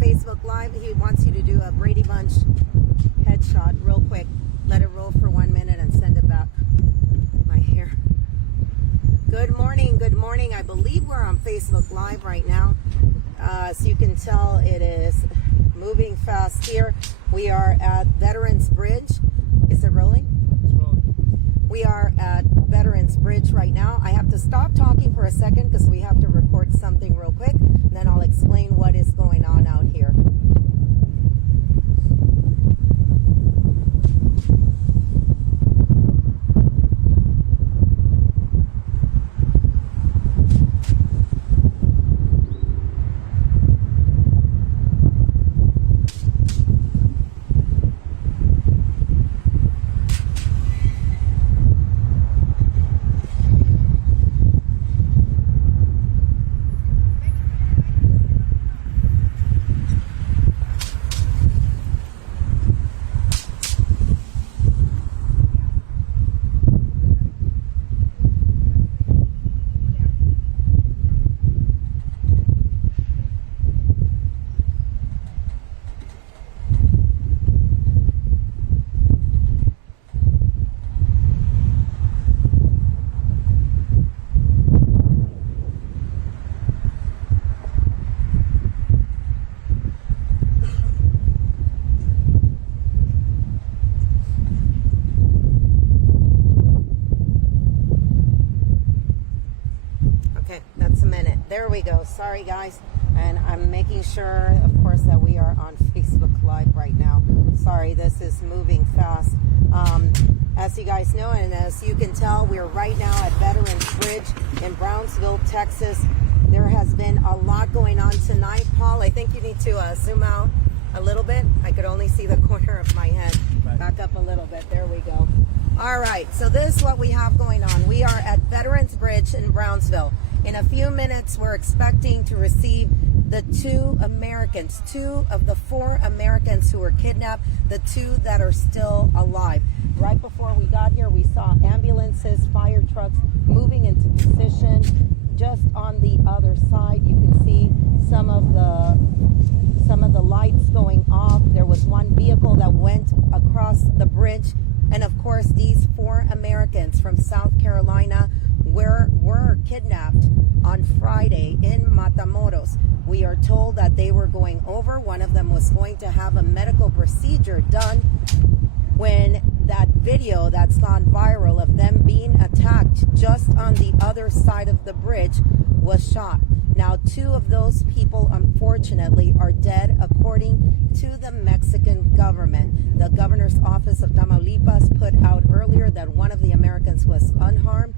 Facebook Live. He wants you to do a Brady Bunch headshot real quick. Let it roll for 1 minute and send it back. My hair. Good morning, good morning. I believe we're on Facebook Live right now. As you can tell, it is moving fast here. We are at Veterans Bridge. Is it rolling? It's rolling. We are at Veterans Bridge right now. I have to stop talking for a second because we have to record something real quick. And then I'll explain what is going on out here. There we go. Sorry guys, and I'm making sure of course that we are on Facebook Live right now. Sorry, this is moving fast. As you guys know, and as you can tell, we're right now at Veterans Bridge in Brownsville, Texas. There has been a lot going on tonight. Paul, I think you need to zoom out a little bit. I could only see the corner of my head. Back up a little bit. There we go. All right, so this is what we have going on. We are at Veterans Bridge in Brownsville. In a few minutes, we're expecting to receive the two of the 4 Americans who were kidnapped, the 2 that are still alive. Right before we got here, we saw ambulances, fire trucks moving into position. Just on the other side, you can see some of the lights going off. There was one vehicle that went across the bridge. And of course, these 4 Americans from South Carolina were kidnapped on Friday in Matamoros. We are told that they were going over. One of them was going to have a medical procedure done when that video that's gone viral of them being attacked just on the other side of the bridge was shot. Now, 2 of those people, unfortunately, are dead, according to the Mexican government. The governor's office of Tamaulipas put out earlier that one of the Americans was unharmed.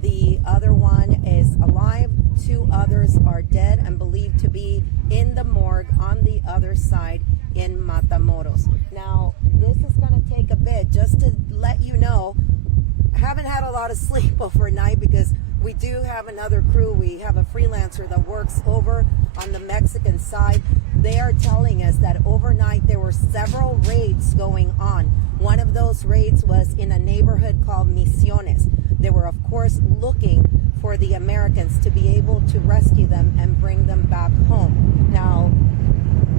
The other one is alive. 2 others are dead and believed to be in the morgue on the other side in Matamoros. Now, this is going to take a bit just to let you know. I haven't had a lot of sleep overnight because we do have another crew. We have a freelancer that works over on the Mexican side. They are telling us that overnight there were several raids going on. One of those raids was in a neighborhood called Misiones. They were, of course, looking for the Americans to be able to rescue them and bring them back home. Now,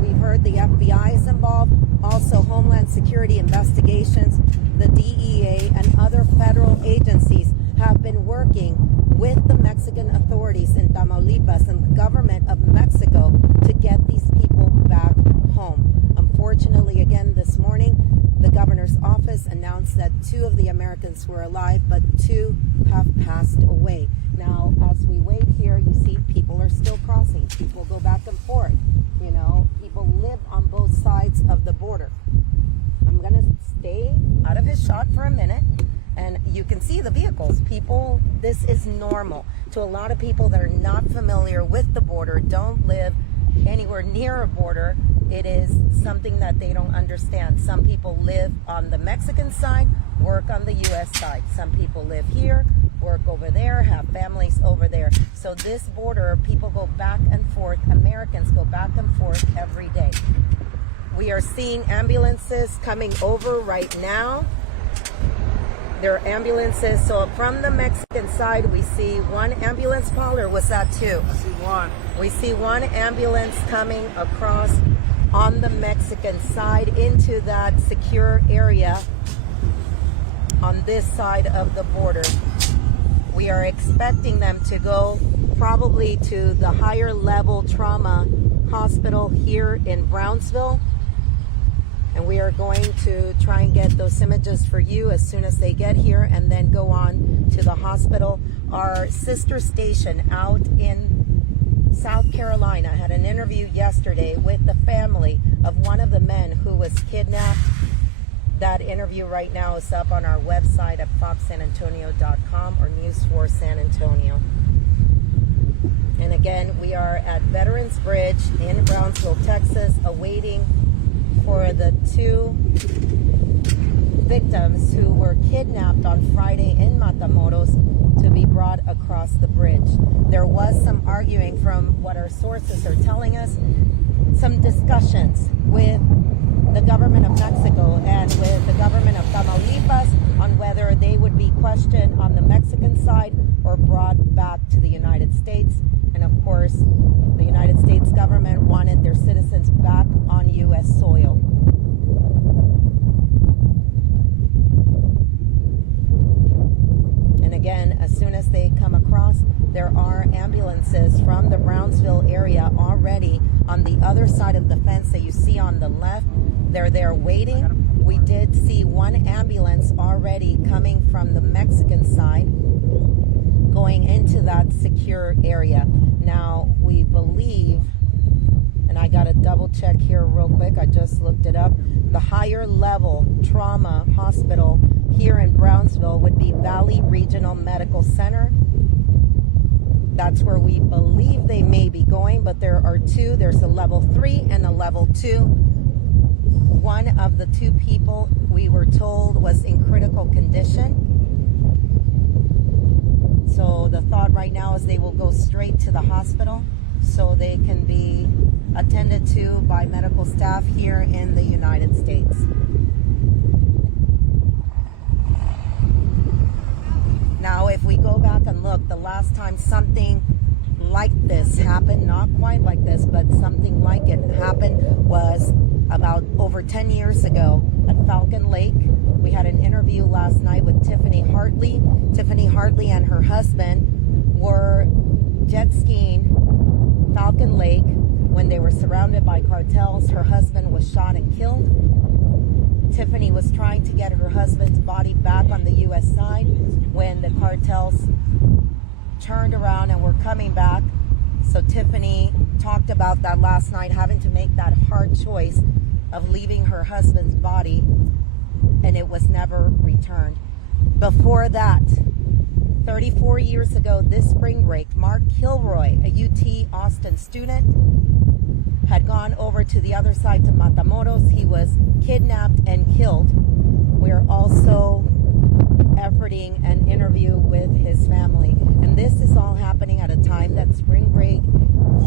we've heard the FBI is involved, also Homeland Security investigations, the DEA, and other federal agencies have been working with the Mexican authorities in Tamaulipas and the government of Mexico to get these people back home. Unfortunately, again, this morning, the governor's office announced that 2 of the Americans were alive, but 2 have passed away. Now, as we wait here, you see people are still crossing. People go back and forth. You know, people live on both sides of the border. I'm going to stay out of his shot for a minute. And you can see the vehicles. People, this is normal. To a lot of people that are not familiar with the border, don't live anywhere near a border, it is something that they don't understand. Some people live on the Mexican side, work on the U.S. side. Some people live here, work over there, have families over there. So this border, people go back and forth. Americans go back and forth every day. We are seeing ambulances coming over right now. There are ambulances. So from the Mexican side, we see one ambulance, Paul, or was that two? I see one. We see one ambulance coming across on the Mexican side into that secure area on this side of the border. We are expecting them to go probably to the higher level trauma hospital here in Brownsville. And we are going to try and get those images for you as soon as they get here and then go on to the hospital. Our sister station out in South Carolina had an interview yesterday with the family of one of the men who was kidnapped. That interview right now is up on our website at foxsanantonio.com or News 4 San Antonio. And again, we are at Veterans Bridge in Brownsville, Texas, awaiting for the two victims who were kidnapped on Friday in Matamoros to be brought across the bridge. There was some arguing from what our sources are telling us, some discussions with the government of Mexico and with the government of Tamaulipas on whether they would be questioned on the Mexican side or brought back to the United States. And of course, the United States government wanted their citizens back on U.S. soil. And again, as soon as they come across, there are ambulances from the Brownsville area already on the other side of the fence that you see on the left. They're there waiting. We did see one ambulance already coming from the Mexican side going into that secure area. Now, we believe, and I got to double check here real quick, I just looked it up, the higher level trauma hospital here in Brownsville would be Valley Regional Medical Center. That's where we believe they may be going, but there are two. There's a level 3 and a level 2. One of the two people, we were told, was in critical condition. So the thought right now is they will go straight to the hospital so they can be attended to by medical staff here in the United States. Now, if we go back and look, the last time something like this happened, not quite like this, but something like it happened, was about over 10 years ago at Falcon Lake. We had an interview last night with Tiffany Hartley. Tiffany Hartley and her husband were jet skiing Falcon Lake when they were surrounded by cartels. Her husband was shot and killed. Tiffany was trying to get her husband's body back on the U.S. side when the cartels turned around and were coming back. So Tiffany talked about that last night, having to make that hard choice of leaving her husband's body, and it was never returned. Before that, 34 years ago this spring break, Mark Kilroy, a UT Austin student, had gone over to the other side to Matamoros. He was kidnapped and killed. We're also efforting an interview with his family. And this is all happening at a time that spring break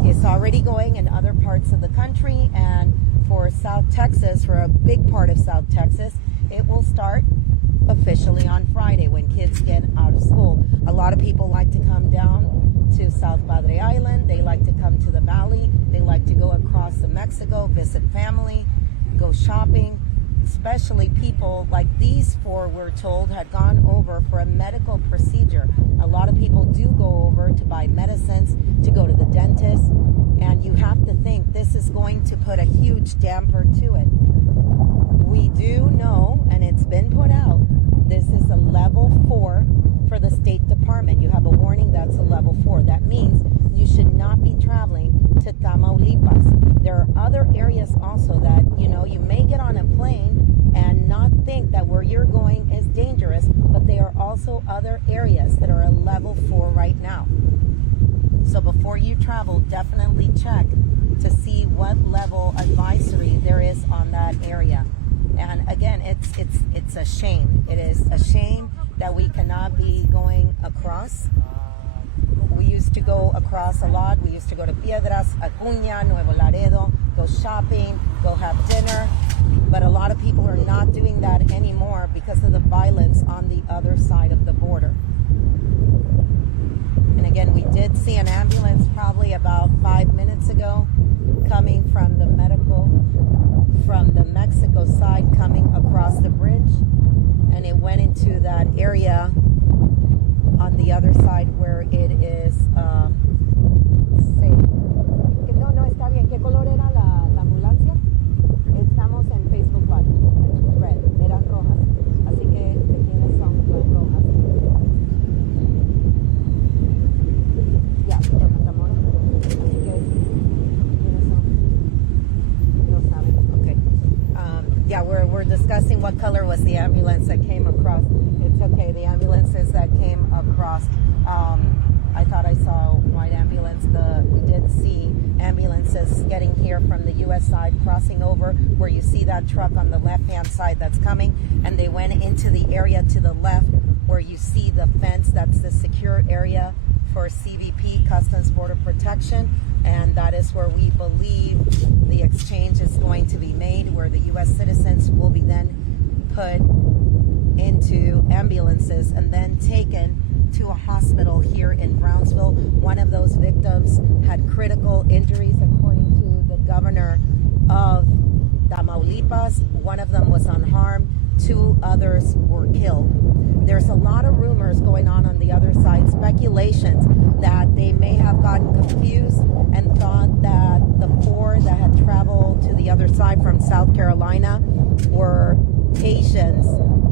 is already going in other parts of the country. And for South Texas, for a big part of South Texas, it will start officially on Friday when kids get out of school. A lot of people like to come down to South Padre Island. They like to come to the valley. They like to go across to Mexico, visit family, go shopping. Especially people like these four, we're told, had gone over for a medical procedure. A lot of people do go over to buy medicines, to go to the dentist, and you have to think this is going to put a huge damper to it. We do know, and it's been put out, this is a level 4 for the State Department. You have a warning that's a level 4. That means you should not be traveling to Tamaulipas. There are other areas also that, you may get on a plane and not think that where you're going is dangerous, but there are also other areas that are a level 4 right now. So before you travel, definitely check to see what level advisory there is on that area. And again, it's a shame. It is a shame that we cannot be going across. We used to go across a lot. We used to go to Piedras, Acuña, Nuevo Laredo, go shopping, go have dinner. But a lot of people are not doing that anymore because of the violence on the other side of the border. And again, we did see an ambulance probably about 5 minutes ago coming from the Mexico side, coming across the bridge. And it went into that area on the other side where it is safe. No, está bien. ¿Qué color era la ambulancia? Estamos en Facebook Live. Red. Eran rojas. Así que, ¿de quiénes son las rojas? Ya, de Matamoros. Así que, ¿quiénes son? No saben. Okay. Yeah, we're discussing what color was the ambulance that came across. It's okay. The ambulances that came across. I thought I saw a white ambulance. We did see ambulances getting here from the U.S. side, crossing over where you see that truck on the left-hand side that's coming, and they went into the area to the left where you see the fence. That's the secure area for CBP, Customs Border Protection, and that is where we believe the exchange is going to be made, where the U.S. citizens will be then put into ambulances and then taken to a hospital here in Brownsville. One of those victims had critical injuries, according to the governor of Tamaulipas. One of them was unharmed. 2 others were killed. There's a lot of rumors going on the other side, speculations that they may have gotten confused and thought that the 4 that had traveled to the other side from South Carolina were Haitians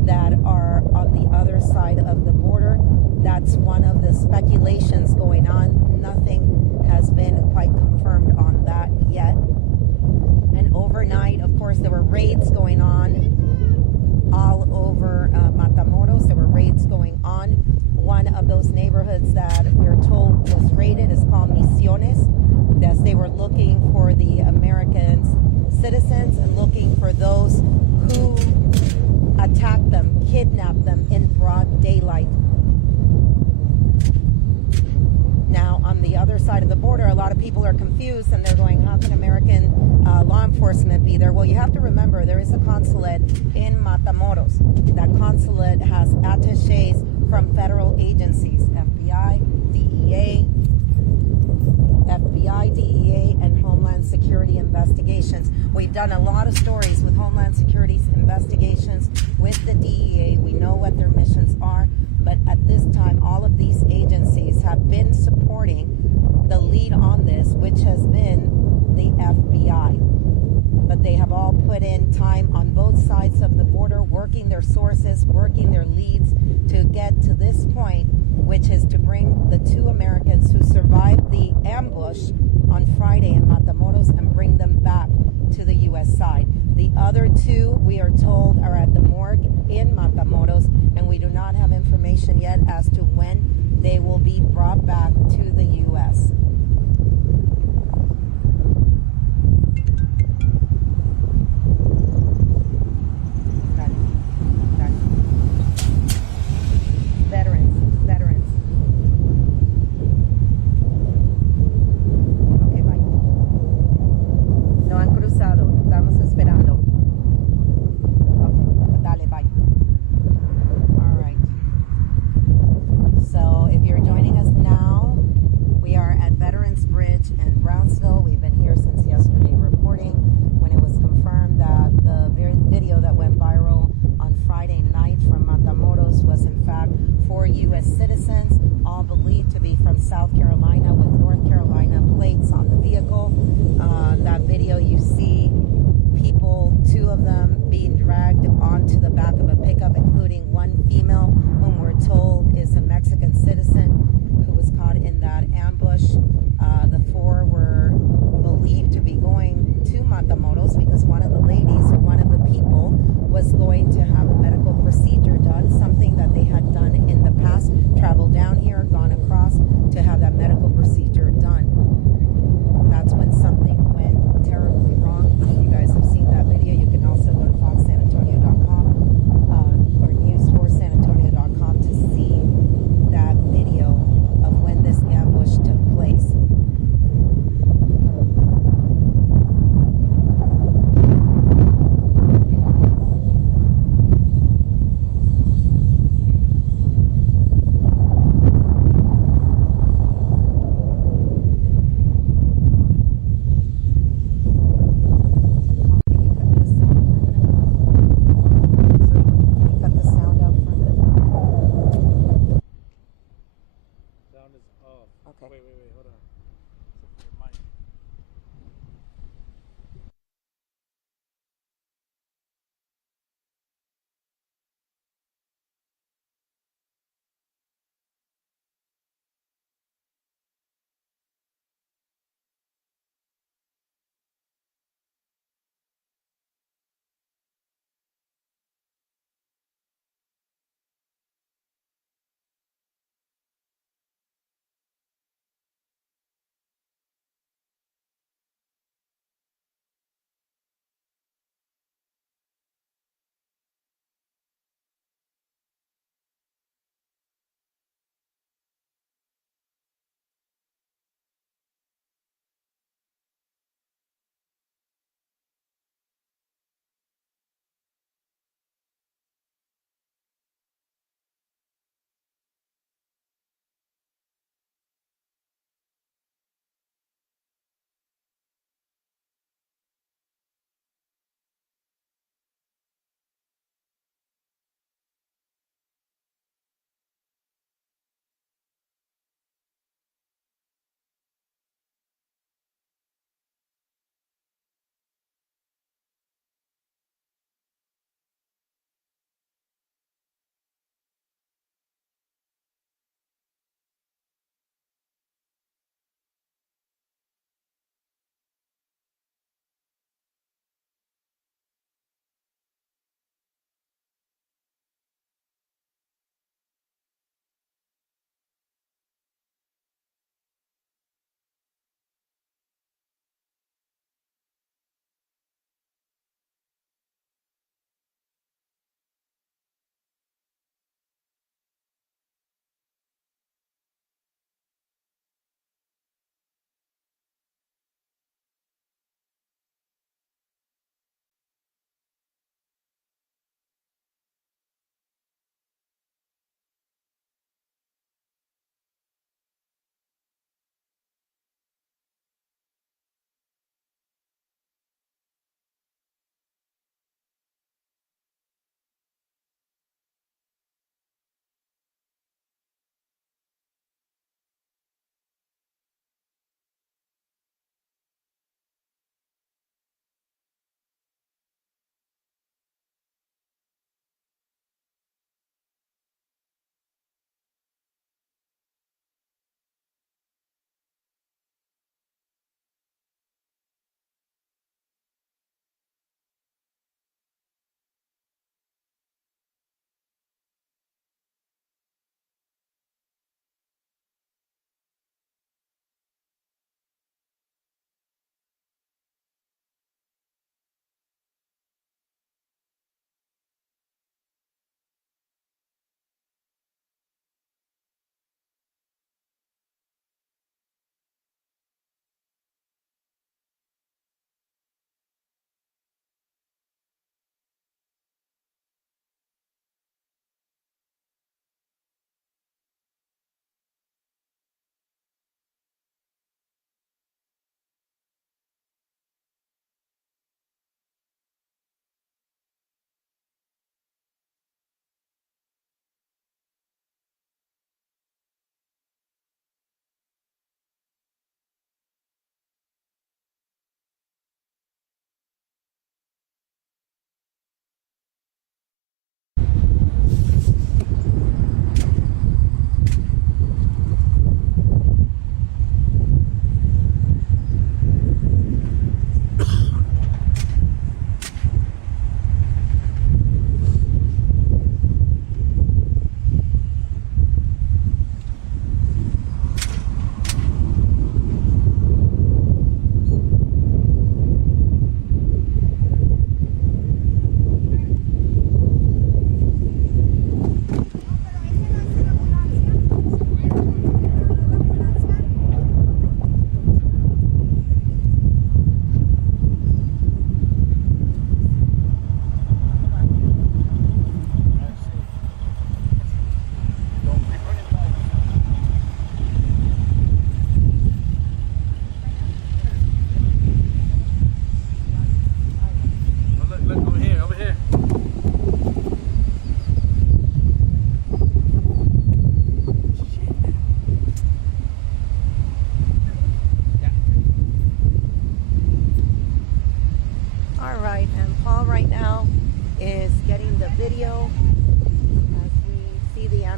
that are on the other side of the border. That's one of the speculations going on. Nothing has been quite confirmed on that yet. And overnight, of course, there were raids going on all over Matamoros. There were raids going on. One of those neighborhoods that we're told was raided is called Misiones, as they were looking for the American citizens and looking for those who attacked them, kidnapped them in broad daylight. Now, on the other side of the border, a lot of people are confused and they're going, how can American law enforcement be there? Well, you have to remember there is a consulate in Matamoros. That consulate has attaches from federal agencies, FBI, DEA, and Homeland Security investigations. We've done a lot of stories with Homeland Security's investigations with the DEA. We know what their missions are. But at this time, all of these agencies have been supporting the lead on this, which has been the FBI. But they have all put in time on both sides of the border, working their sources, working their leads to get to this point, which is to bring the 2 Americans who survived the ambush on Friday in Matamoros and bring them back to the U.S. side. The other 2, we are told, are at the morgue in Matamoros, and we do not have information yet as to when they will be brought back to the U.S. Veterans. Okay, bye. No han cruzado, estamos esperando. Okay, dale, bye. All right. So if you're joining us now, we are at Veterans Bridge in Brownsville. We've been here since yesterday reporting when it was confirmed that the video that went viral on Friday night from Matamoros was in fact 4 U.S. citizens, all believed to be from South Carolina with North Carolina plates on the vehicle. That video you see people, 2 of them being dragged onto the back of a pickup, including one female whom we're told is a Mexican citizen who was caught in that ambush. The 4 were believed to be going to Matamoros because one of the ladies or one of the people was going to have a medical procedure done, something that they had done in the past, traveled down here, gone across to have that medical procedure done. That's when something went terribly wrong. You guys have seen that video. You can also go to foxsanantonio.com or news4sanantonio.com to see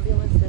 ambulance